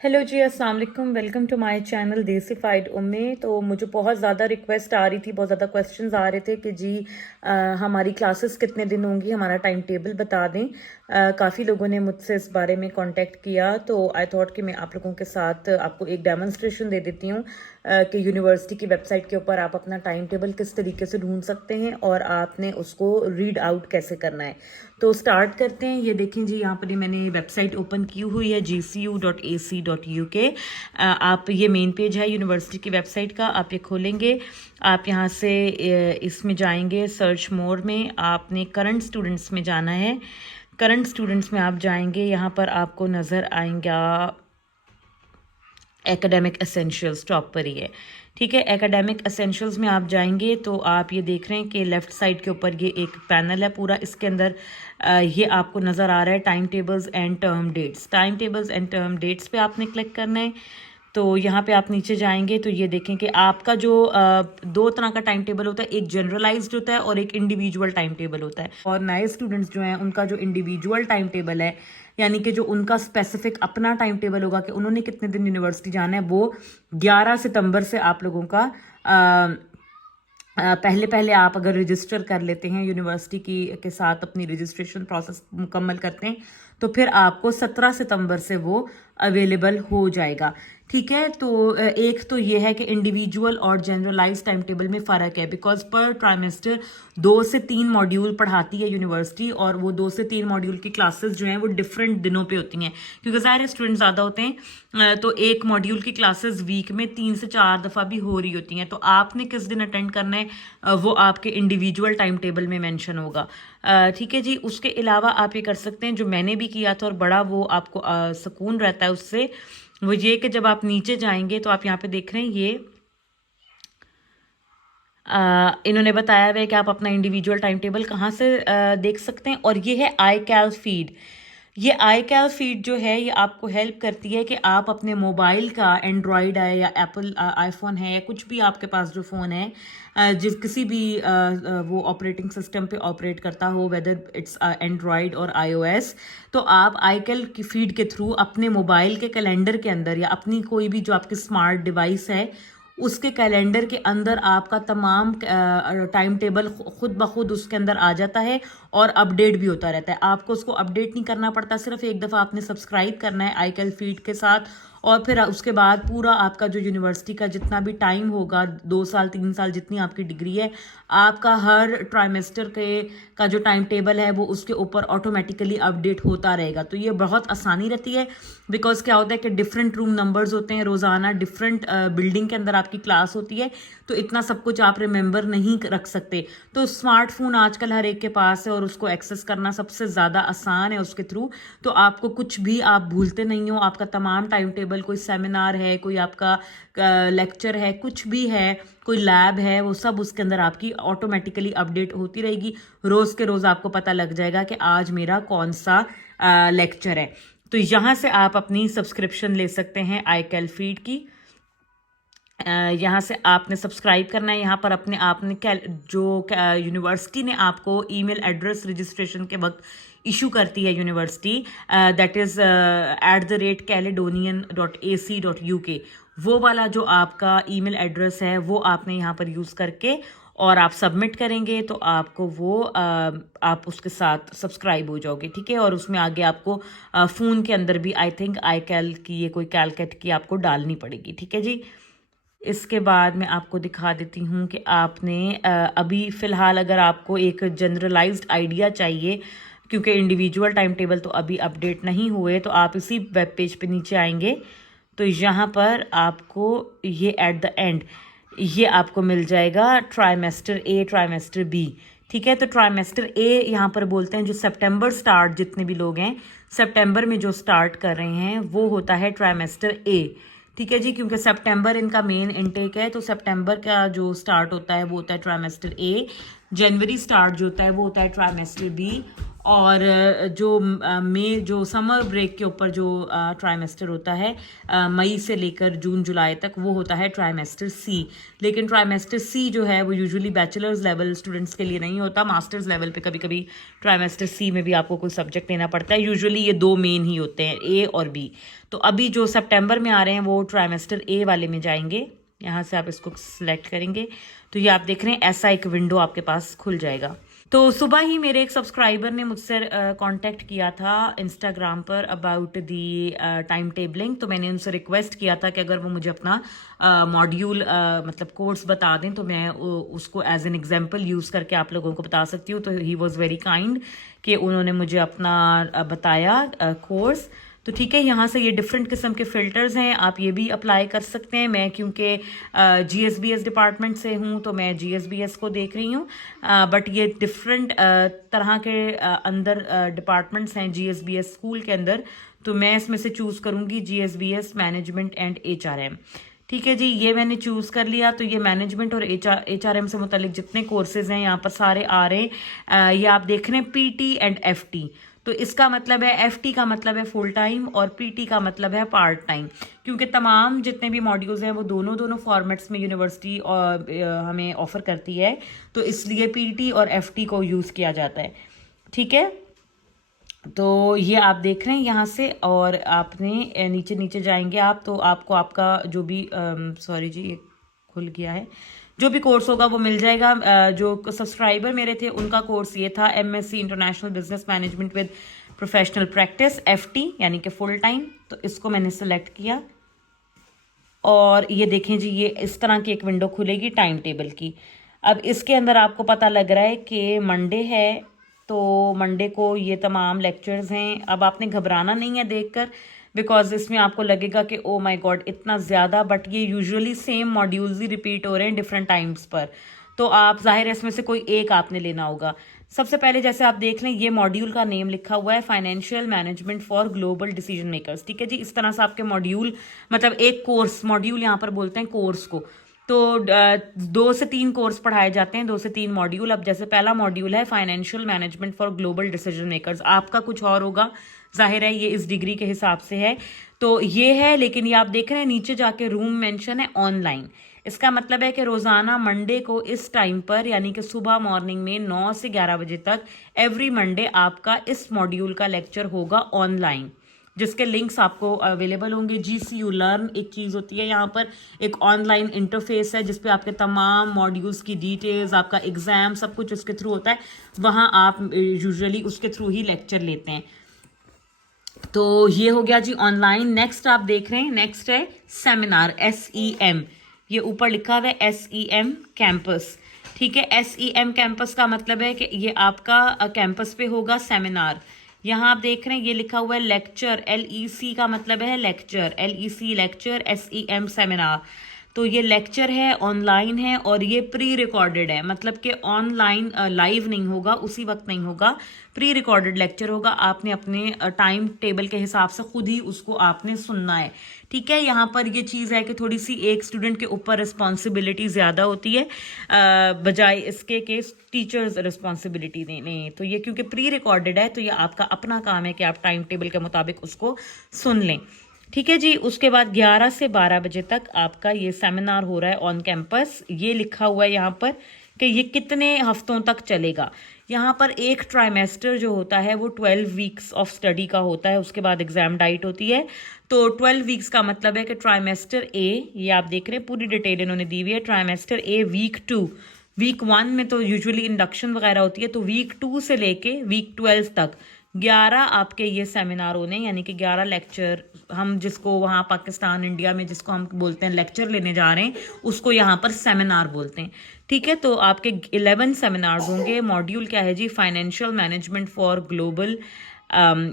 Hello जी, अस्सलाम वालेकुम। Welcome to my channel Desified Ummi. तो मुझे बहुत ज़्यादा रिक्वेस्ट आ रही थी, बहुत ज़्यादा क्वेश्चंस आ रहे थे कि जी हमारी क्लासेस कितने दिन होंगी, हमारा टाइम टेबल बता दें। काफ़ी लोगों ने मुझसे इस बारे में कांटेक्ट किया, तो आई थॉट कि मैं आप लोगों के साथ आपको एक डेमोन्स्ट्रेशन दे देती हूँ कि यूनिवर्सिटी की वेबसाइट के ऊपर आप अपना टाइम टेबल किस तरीके से ढूंढ सकते हैं और आपने उसको रीड आउट कैसे करना है। तो स्टार्ट करते हैं। ये देखें जी, यहाँ पर मैंने वेबसाइट ओपन की हुई है gcu.ac.uk। आप, ये मेन पेज है यूनिवर्सिटी की वेबसाइट का। आप ये खोलेंगे, आप यहाँ से इसमें जाएंगे, सर्च मोर में आपने करंट स्टूडेंट्स में जाना है। करंट स्टूडेंट्स में आप जाएंगे, यहाँ पर आपको नज़र आएंगा एकेडमिक एसेंशियल्स, टॉप पर ही है। ठीक है, एकेडमिक एसेंशियल्स में आप जाएंगे तो आप ये देख रहे हैं कि लेफ़्ट साइड के ऊपर ये एक पैनल है पूरा। इसके अंदर ये आपको नज़र आ रहा है time tables and term debts. Time tables and term debts पे आपने क्लिक करना है। तो यहाँ पे आप नीचे जाएंगे तो ये देखें कि आपका जो दो तरह का टाइम टेबल होता है, एक जनरलाइज्ड होता है और एक इंडिविजुअल टाइम टेबल होता है। और नए स्टूडेंट्स जो हैं उनका जो इंडिविजुअल टाइम टेबल है, यानी कि जो उनका स्पेसिफिक अपना टाइम टेबल होगा कि उन्होंने कितने दिन यूनिवर्सिटी जाना है, वो 11 सितंबर से आप लोगों का पहले पहले आप अगर रजिस्टर कर लेते हैं यूनिवर्सिटी की के साथ, अपनी रजिस्ट्रेशन प्रोसेस मुकम्मल करते हैं, तो फिर आपको 17 सितंबर से वो अवेलेबल हो जाएगा। ठीक है, तो एक तो ये है कि इंडिविजुअल और जनरलाइज टाइम टेबल में फ़र्क है, बिकॉज पर ट्राइमेस्टर 2 से 3 मॉड्यूल पढ़ाती है यूनिवर्सिटी, और वो 2 से 3 मॉड्यूल की क्लासेस जो हैं वो डिफरेंट दिनों पे होती हैं, क्योंकि ज़ाहिर स्टूडेंट ज़्यादा होते हैं। तो एक मॉड्यूल की क्लासेस वीक में 3 से 4 दफ़ा भी हो रही होती हैं। तो आपने किस दिन अटेंड करना है वो आपके इंडिविजुअल टाइम टेबल में मेंशन होगा। ठीक है जी। उसके अलावा आप ये कर सकते हैं, जो मैंने भी किया था और बड़ा वो आपको सुकून रहता है उससे, वो ये कि जब आप नीचे जाएंगे तो आप यहाँ पे देख रहे हैं ये इन्होंने बताया हुआ है कि आप अपना इंडिविजुअल टाइम टेबल कहाँ से देख सकते हैं। और ये है आई कैल फीड। ये आई कैल फीड जो है ये आपको हेल्प करती है कि आप अपने मोबाइल का, एंड्रॉयड है या एप्पल आईफोन है या कुछ भी आपके पास जो फ़ोन है, जिस किसी भी वो ऑपरेटिंग सिस्टम पे ऑपरेट करता हो, वेदर इट्स एंड्रॉयड और iOS, तो आप आई कैल की फीड के थ्रू अपने मोबाइल के कैलेंडर के अंदर या अपनी कोई भी जो आपकी स्मार्ट डिवाइस है उसके कैलेंडर के अंदर आपका तमाम टाइम टेबल खुद ब खुद उसके अंदर आ जाता है और अपडेट भी होता रहता है। आपको उसको अपडेट नहीं करना पड़ता, सिर्फ एक दफ़ा आपने सब्सक्राइब करना है आईकेल फीड के साथ, और फिर उसके बाद पूरा आपका जो यूनिवर्सिटी का जितना भी टाइम होगा, 2 साल 3 साल जितनी आपकी डिग्री है, आपका हर ट्राइमेस्टर के का जो टाइम टेबल है वो उसके ऊपर ऑटोमेटिकली अपडेट होता रहेगा। तो ये बहुत आसानी रहती है, बिकॉज क्या होता है कि डिफरेंट रूम नंबर्स होते हैं, रोज़ाना डिफरेंट बिल्डिंग के अंदर आपकी क्लास होती है, तो इतना सब कुछ आप रिमेंबर नहीं रख सकते। तो स्मार्टफोन आजकल हर एक के पास है और उसको एक्सेस करना सबसे ज़्यादा आसान है उसके थ्रू। तो आपको कुछ भी आप भूलते नहीं हो, आपका तमाम टाइम टेबल, कोई सेमिनार है, कोई आपका लेक्चर है, कुछ भी है, कोई लैब है, वो सब उसके अंदर आपकी ऑटोमेटिकली अपडेट होती रहेगी। रोज़ के रोज़ आपको पता लग जाएगा कि आज मेरा कौन सा लेक्चर है। तो यहाँ से आप अपनी सब्सक्रिप्शन ले सकते हैं आईकेल फीड की। यहाँ से आपने सब्सक्राइब करना है। यहाँ पर अपने आपने जो यूनिवर्सिटी ने आपको ईमेल एड्रेस रजिस्ट्रेशन के वक्त इशू करती है यूनिवर्सिटी, दैट इज़ @caledonian.ac.uk, वो वाला जो आपका ईमेल एड्रेस है वो आपने यहाँ पर यूज़ करके और आप सबमिट करेंगे तो आपको वो आप उसके साथ सब्सक्राइब हो जाओगे। ठीक है, और उसमें आगे आपको फ़ोन के अंदर भी आई थिंक आई कैल की ये कोई कैलकट की आपको डालनी पड़ेगी। ठीक है जी। इसके बाद मैं आपको दिखा देती हूँ कि आपने अभी फ़िलहाल अगर आपको एक जनरलाइज्ड आइडिया चाहिए, क्योंकि इंडिविजुअल टाइम टेबल तो अभी अपडेट नहीं हुए, तो आप इसी वेब पेज पे नीचे आएंगे तो यहाँ पर आपको ये एट द एंड ये आपको मिल जाएगा ट्राइमेस्टर ए, ट्राइमेस्टर बी। ठीक है, तो ट्राइमेस्टर ए यहाँ पर बोलते हैं जो सितंबर स्टार्ट, जितने भी लोग हैं सितंबर में जो स्टार्ट कर रहे हैं वो होता है ट्राइमेस्टर ए। ठीक है जी, क्योंकि सितंबर इनका मेन इनटेक है, तो सितंबर का जो स्टार्ट होता है वो होता है ट्राइमेस्टर ए। जनवरी स्टार्ट जो होता है वो होता है ट्राइमेस्टर बी, और जो मई जो समर ब्रेक के ऊपर जो ट्राइमेस्टर होता है मई से लेकर जून जुलाई तक, वो होता है ट्राइमेस्टर सी। लेकिन ट्राइमेस्टर सी जो है वो यूजुअली बैचलर्स लेवल स्टूडेंट्स के लिए नहीं होता, मास्टर्स लेवल पे कभी कभी ट्राइमेस्टर सी में भी आपको कोई सब्जेक्ट लेना पड़ता है। यूजुअली ये दो मेन ही होते हैं, ए और बी। तो अभी जो सितंबर में आ रहे हैं वो ट्राइमेस्टर ए वाले में जाएंगे। यहाँ से आप इसको सिलेक्ट करेंगे तो ये आप देख रहे हैं ऐसा एक विंडो आपके पास खुल जाएगा। तो सुबह ही मेरे एक सब्सक्राइबर ने मुझसे कांटेक्ट किया था इंस्टाग्राम पर अबाउट दी टाइम टेबलिंग। तो मैंने उनसे रिक्वेस्ट किया था कि अगर वो मुझे अपना मॉड्यूल मतलब कोर्स बता दें तो मैं उसको एज एन एग्जांपल यूज़ करके आप लोगों को बता सकती हूँ। तो ही वाज वेरी काइंड कि उन्होंने मुझे अपना बताया कोर्स। तो ठीक है, यहाँ से ये डिफरेंट किस्म के फ़िल्टर्स हैं, आप ये भी अप्लाई कर सकते हैं। मैं क्योंकि GSBS डिपार्टमेंट से हूँ तो मैं GSBS को देख रही हूँ, बट ये डिफरेंट तरह के अंदर डिपार्टमेंट्स हैं GSBS स्कूल के अंदर। तो मैं इसमें से चूज़ करूँगी GSBS मैनेजमेंट एंड HRM। ठीक है जी, ये मैंने चूज़ कर लिया। तो ये मैनेजमेंट और HRM से मुतलिक जितने कोर्सेज़ हैं यहाँ पर सारे आ रहे हैं। ये आप देख रहे हैं PT एंड FT। तो इसका मतलब है FT का मतलब है फुल टाइम और PT का मतलब है पार्ट टाइम, क्योंकि तमाम जितने भी मॉड्यूल्स हैं वो दोनों फॉर्मेट्स में यूनिवर्सिटी हमें ऑफ़र करती है। तो इसलिए PT और FT को यूज़ किया जाता है। ठीक है, तो ये आप देख रहे हैं यहाँ से, और आपने नीचे नीचे जाएंगे आप तो आपको आपका जो भी सॉरी जी ये खुल गया है, जो भी कोर्स होगा वो मिल जाएगा। जो सब्सक्राइबर मेरे थे उनका कोर्स ये था MSc international business management with professional practice FT यानी कि फुल टाइम। तो इसको मैंने सेलेक्ट किया और ये देखें जी, ये इस तरह की एक विंडो खुलेगी टाइम टेबल की। अब इसके अंदर आपको पता लग रहा है कि मंडे है, तो मंडे को ये तमाम लेक्चर्स हैं। अब आपने घबराना नहीं है देखकर, बिकॉज इसमें आपको लगेगा कि ओ माय गॉड इतना ज़्यादा, बट ये यूजुअली सेम मॉड्यूल्स ही रिपीट हो रहे हैं डिफरेंट टाइम्स पर। तो आप जाहिर है इसमें से कोई एक आपने लेना होगा। सबसे पहले जैसे आप देख लें ये मॉड्यूल का नेम लिखा हुआ है financial management for global decision makers. ठीक है जी, इस तरह से आपके मॉड्यूल मतलब एक कोर्स, मॉड्यूल यहाँ पर बोलते हैं कोर्स को। तो 2 से 3 कोर्स पढ़ाए जाते हैं, 2 से 3 मॉड्यूल। अब जैसे पहला मॉड्यूल है financial management for global decision makers, आपका कुछ और होगा, जाहिर है ये इस डिग्री के हिसाब से है। तो ये है, लेकिन ये आप देख रहे हैं नीचे जाके रूम मेंशन है ऑनलाइन। इसका मतलब है कि रोज़ाना मंडे को इस टाइम पर यानी कि सुबह मॉर्निंग में 9 से 11 बजे तक एवरी मंडे आपका इस मॉड्यूल का लेक्चर होगा ऑनलाइन, जिसके लिंक्स आपको अवेलेबल होंगे। GCU लर्न एक चीज़ होती है, यहाँ पर एक ऑनलाइन इंटरफेस है जिसपे आपके तमाम मॉड्यूल्स की डिटेल्स, आपका एग्ज़ाम सब कुछ उसके थ्रू होता है। वहाँ आप यूजुअली उसके थ्रू ही लेक्चर लेते हैं। तो ये हो गया जी ऑनलाइन। नेक्स्ट आप देख रहे हैं, नेक्स्ट है सेमिनार SEM। ये ऊपर लिखा हुआ है SEM कैंपस। ठीक है, SEM कैंपस का मतलब है कि ये आपका कैंपस पे होगा सेमिनार। यहाँ आप देख रहे हैं ये लिखा हुआ है लेक्चर, LEC का मतलब है lecture, LEC lecture, SEM seminar. तो ये लेक्चर है, ऑनलाइन है और ये प्री रिकॉर्डेड है, मतलब कि ऑनलाइन लाइव नहीं होगा, उसी वक्त नहीं होगा, प्री रिकॉर्डेड लेक्चर होगा। आपने अपने टाइम टेबल के हिसाब से खुद ही उसको आपने सुनना है। ठीक है, यहाँ पर ये चीज़ है कि थोड़ी सी एक स्टूडेंट के ऊपर रिस्पॉन्सिबिलिटी ज़्यादा होती है बजाय इसके कि टीचर्स रिस्पॉन्सिबिलिटी देने। तो ये क्योंकि प्री रिकॉर्डेड है तो ये आपका अपना काम है कि आप टाइम टेबल के मुताबिक उसको सुन लें। ठीक है जी, उसके बाद 11 से 12 बजे तक आपका ये सेमिनार हो रहा है ऑन कैंपस। ये लिखा हुआ है यहाँ पर कि ये कितने हफ्तों तक चलेगा। यहाँ पर एक ट्राइमेस्टर जो होता है वो 12 वीक्स ऑफ स्टडी का होता है, उसके बाद एग्जाम डाइट होती है। तो 12 वीक्स का मतलब है कि ट्राइमेस्टर A, ये आप देख रहे हैं पूरी डिटेल इन्होंने दी हुई है। ट्राइमेस्टर A वीक 2, वीक 1 में तो यूजुअली इंडक्शन वगैरह होती है, तो वीक 2 से लेके वीक 12 तक 11 आपके ये सेमिनार होने, यानी कि 11 लेक्चर। हम जिसको वहाँ पाकिस्तान इंडिया में जिसको हम बोलते हैं लेक्चर लेने जा रहे हैं, उसको यहाँ पर सेमिनार बोलते हैं। ठीक है, तो आपके 11 सेमिनार होंगे। मॉड्यूल क्या है जी? Financial management for global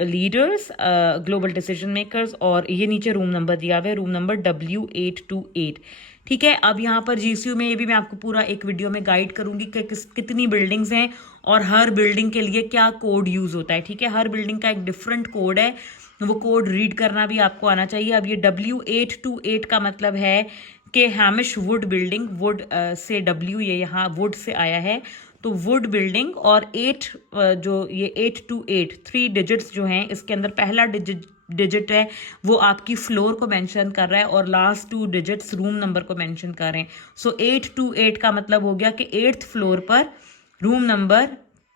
leaders, global decision makers. और ये नीचे रूम नंबर दिया हुआ है, रूम नंबर W828। ठीक है, अब यहाँ पर GCU में ये भी मैं आपको पूरा एक वीडियो में गाइड करूंगी कि कितनी बिल्डिंग्स हैं और हर बिल्डिंग के लिए क्या कोड यूज़ होता है। ठीक है, हर बिल्डिंग का एक डिफरेंट कोड है, वो कोड रीड करना भी आपको आना चाहिए। अब ये W828 का मतलब है कि Hamish would building, would say W, ये यहाँ वुड से आया है, तो वुड बिल्डिंग और 8 जो ये 8 to 8 3 डिजिट्स जो हैं, इसके अंदर पहला डिजिट है वो आपकी फ्लोर को मेंशन कर रहा है और लास्ट 2 डिजिट्स रूम नंबर को मेंशन कर रहे हैं। सो 8 to 8 का मतलब हो गया कि 8th फ्लोर पर रूम नंबर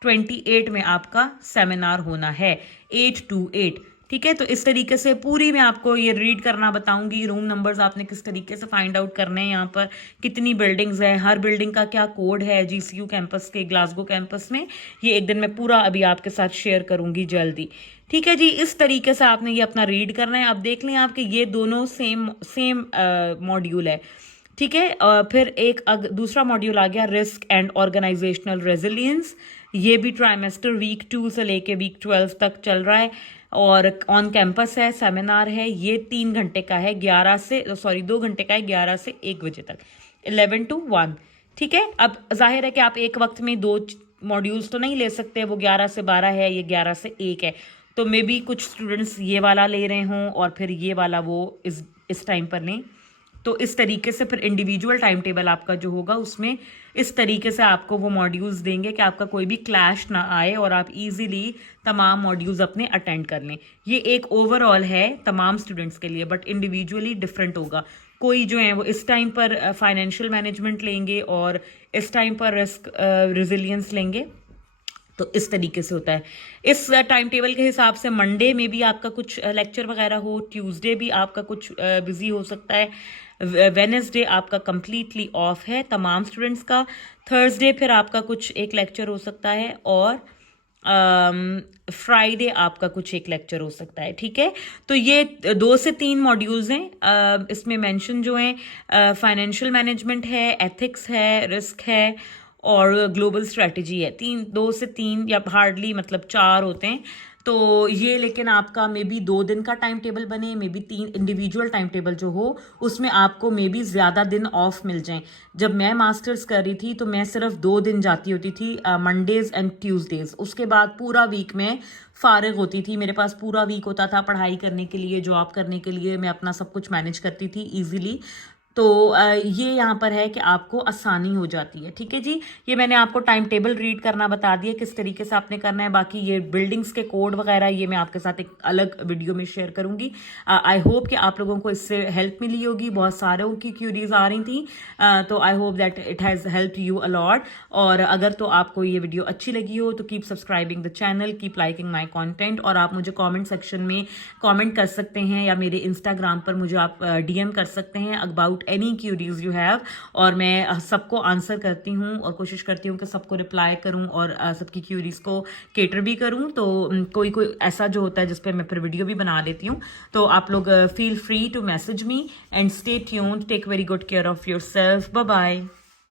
28 में आपका सेमिनार होना है, 8 to 8। ठीक है, तो इस तरीके से पूरी मैं आपको ये रीड करना बताऊंगी, रूम नंबर्स आपने किस तरीके से फाइंड आउट करने हैं, यहाँ पर कितनी बिल्डिंग्स हैं, हर बिल्डिंग का क्या कोड है जीसीयू कैंपस के, ग्लासगो कैंपस में। ये एक दिन मैं पूरा अभी आपके साथ शेयर करूंगी जल्दी। ठीक है जी, इस तरीके से आपने ये अपना रीड करना है। अब देख लें आपके ये दोनों सेम मॉड्यूल है। ठीक है, फिर एक दूसरा मॉड्यूल आ गया रिस्क एंड ऑर्गेनाइजेशनल रेजिलियंस। ये भी ट्राइमेस्टर वीक 2 से लेके वीक 12 तक चल रहा है और ऑन कैंपस है, सेमिनार है। ये 3 घंटे का है, 2 घंटे का है, 11 से 1 बजे तक, 11 to 1। ठीक है, अब जाहिर है कि आप एक वक्त में 2 मॉड्यूल्स तो नहीं ले सकते, वो 11 से 12 है, ये 11 से 1 है। तो मे बी कुछ स्टूडेंट्स ये वाला ले रहे हों और फिर ये वाला वो इस टाइम पर लें। तो इस तरीके से फिर इंडिविजुअल टाइम टेबल आपका जो होगा उसमें इस तरीके से आपको वो मॉड्यूल्स देंगे कि आपका कोई भी क्लैश ना आए और आप इजीली तमाम मॉड्यूल्स अपने अटेंड कर लें। ये एक ओवरऑल है तमाम स्टूडेंट्स के लिए, बट इंडिविजुअली डिफरेंट होगा। कोई जो है वो इस टाइम पर फाइनेंशियल मैनेजमेंट लेंगे और इस टाइम पर रिस्क रेजिलियंस लेंगे। तो इस तरीके से होता है। इस टाइम टेबल के हिसाब से मंडे में भी आपका कुछ लेक्चर वगैरह हो, ट्यूसडे भी आपका कुछ बिजी हो सकता है, वेडनेसडे आपका कंप्लीटली ऑफ है तमाम स्टूडेंट्स का, थर्सडे फिर आपका कुछ एक लेक्चर हो सकता है और फ्राइडे आपका कुछ एक लेक्चर हो सकता है। ठीक है, तो ये 2 से 3 मॉड्यूल्स हैं। इसमें मेंशन जो है फाइनेंशियल मैनेजमेंट है, एथिक्स है, रिस्क है और ग्लोबल स्ट्रेटजी है। 2 से 3 या हार्डली मतलब 4 होते हैं। तो ये लेकिन आपका मे बी 2 दिन का टाइम टेबल बने, may be 3 individual time table जो हो उसमें आपको मे बी ज़्यादा दिन ऑफ मिल जाएं। जब मैं मास्टर्स कर रही थी तो मैं सिर्फ 2 दिन जाती होती थी, मंडेज़ एंड ट्यूसडेज़। उसके बाद पूरा वीक में फारिग होती थी, मेरे पास पूरा वीक होता था पढ़ाई करने के लिए, जॉब करने के लिए, मैं अपना सब कुछ मैनेज करती थी ईजीली। तो ये यहाँ पर है कि आपको आसानी हो जाती है। ठीक है जी, ये मैंने आपको टाइम टेबल रीड करना बता दिया किस तरीके से आपने करना है। बाकी ये बिल्डिंग्स के कोड वगैरह ये मैं आपके साथ एक अलग वीडियो में शेयर करूंगी। आई होप कि आप लोगों को इससे हेल्प मिली होगी। बहुत सारों की क्यूरीज आ रही थी, तो I hope that it has help you a lot. और अगर तो आपको ये वीडियो अच्छी लगी हो तो keep subscribing the channel, keep liking my content. और आप मुझे कॉमेंट सेक्शन में कॉमेंट कर सकते हैं या मेरे इंस्टाग्राम पर मुझे आप DM कर सकते हैं about any curies you have, और मैं सबको आंसर करती हूँ और कोशिश करती हूँ कि सबको रिप्लाई करूँ और सबकी क्यूरीज को केटर भी करूँ। तो कोई ऐसा जो होता है जिस पर मैं फिर वीडियो भी बना देती हूँ। तो आप लोग feel free to message me and stay tuned, take very good care of your self, bye bye.